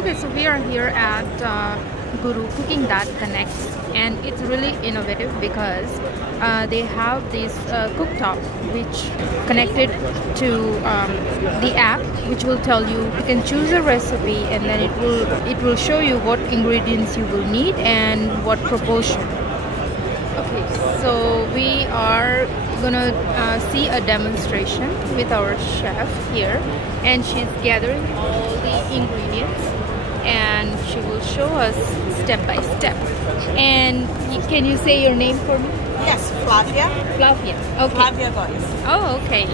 Okay, so we are here at Guru Cooking That Connects, and it's really innovative because they have this cooktop which connected to the app, which will tell you can choose a recipe, and then it will show you what ingredients you will need and what proportion. Okay, so we are gonna see a demonstration with our chef here, and she's gathering all the ingredients and she will show us step by step. And can you say your name for me? Yes, Flavia. Flavia. Okay. Flavia Goyes. Oh, okay.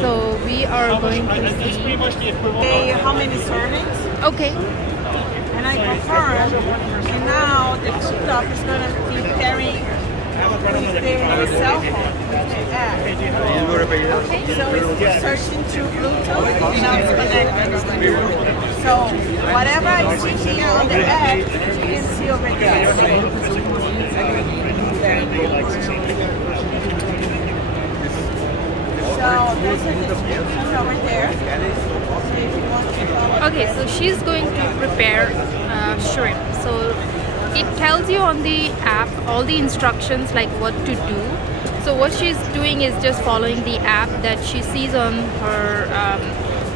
So we are going to see. Okay, how many servings? Okay. And I confirm. And now the cooktop is going to be pairing with the cell phone, with the app. Okay. So it's searching through Bluetooth. Now it's connected. So whatever I see here on the app, you can see over there. So there's a description over there. So if you want to follow. Okay, so she's going to prepare shrimp. So it tells you on the app all the instructions like what to do. So what she's doing is just following the app that she sees on her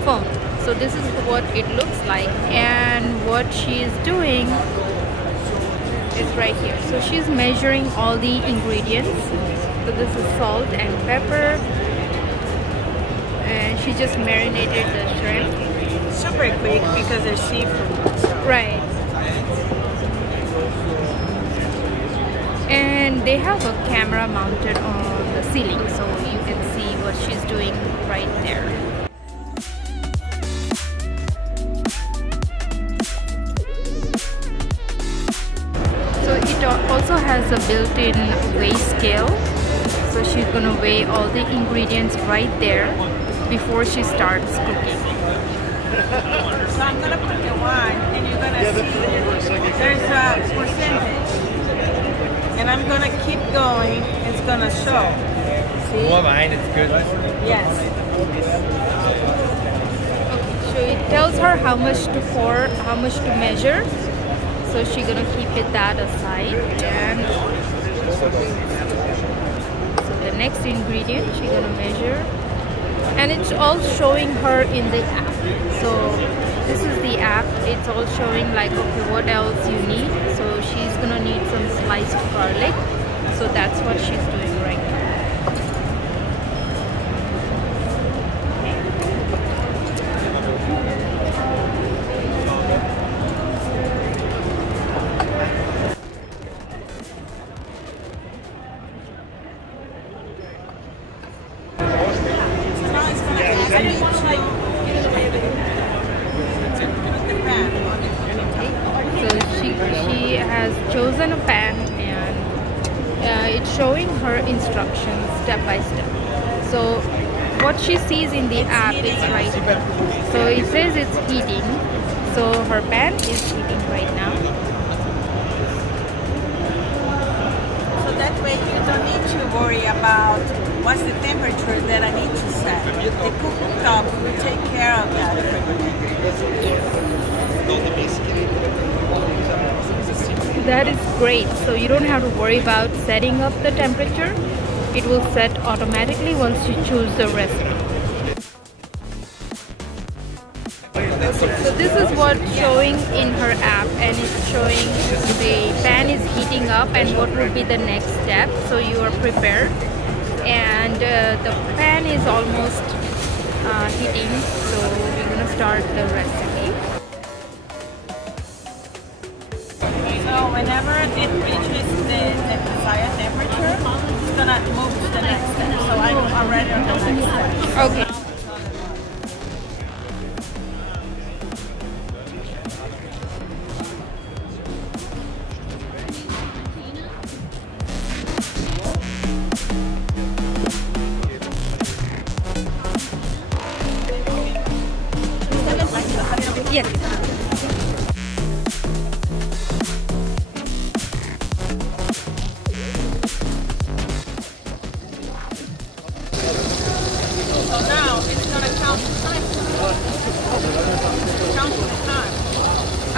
phone. So this is what it looks like, and what she's doing is right here. So she's measuring all the ingredients. So this is salt and pepper, and she just marinated the shrimp. Super quick because they're seafood. So. Right. And they have a camera mounted on the ceiling, so you can see what she's doing right there. So it also has a built-in weigh scale, so she's gonna weigh all the ingredients right there before she starts cooking. So I'm gonna put the one, and you're gonna see there's a percentage. And I'm gonna keep going. It's gonna show. See? Well, mine is good. Yes. Okay, so it tells her how much to pour, how much to measure. So she's gonna keep it that aside. And so the next ingredient she's gonna measure, and it's all showing her in the app. So this is the app. It's all showing like, okay, what else you need. So she's gonna need some sliced garlic. So that's what she's doing right now. She has chosen a pan, and it's showing her instructions step by step. So what she sees in the app is right here. So it says it's heating, so her pan is heating right now. So that way you don't need to worry about what's the temperature that I need to set. The cooktop will take care of that. That is great. So you don't have to worry about setting up the temperature. It will set automatically once you choose the recipe. So this is what's showing in her app, and it's showing the pan is heating up and what will be the next step. So you are prepared, and the pan is almost heating. So we're gonna start the recipe. So whenever it reaches the desired temperature, it's gonna move to the next step. So I'm already on the next step. Okay. Yes. So now it's gonna count to 5. Count to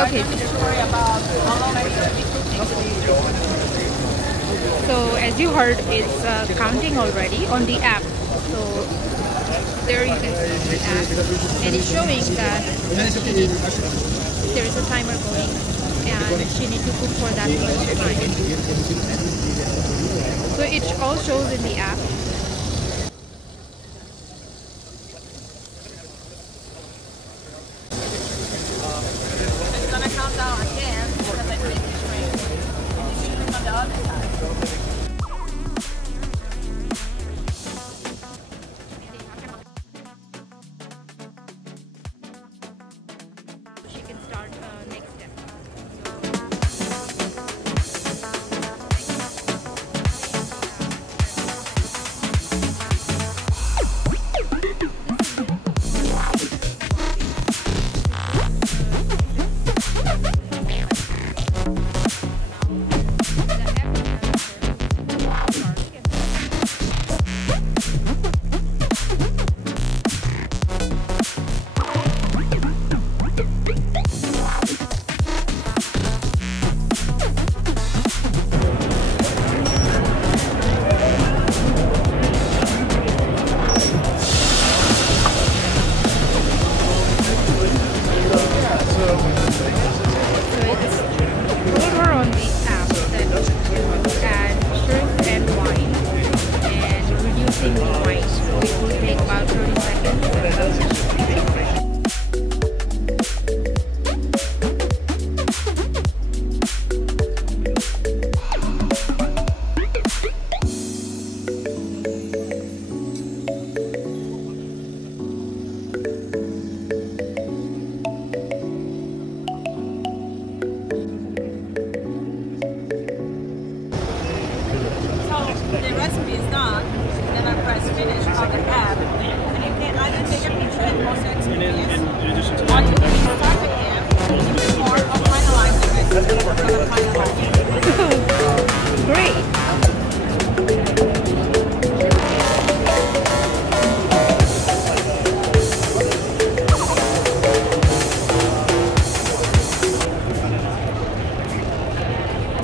Okay. Don't need to worry about how long it's going to be cooking. So as you heard, it's counting already on the app. So there you can see the app, and it's showing that there is a timer going, and she needs to cook for that much time. So it all shows in the app. It's going to count down again because I think it's raining. It's shooting on the other side. She can start next step. The recipe is done, then I press finish on the app, and you can either take a picture and post it to this, or you can start again, or finalize the recipe. I'm gonna finalize it. Great.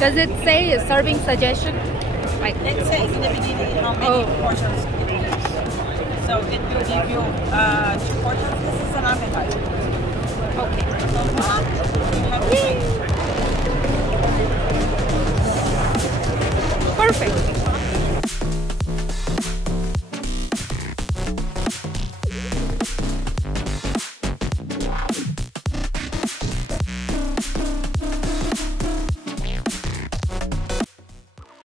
Does it say a serving suggestion? Like It says in the beginning how many portions it is. So it will give you 2 portions. This is an appetizer. okay.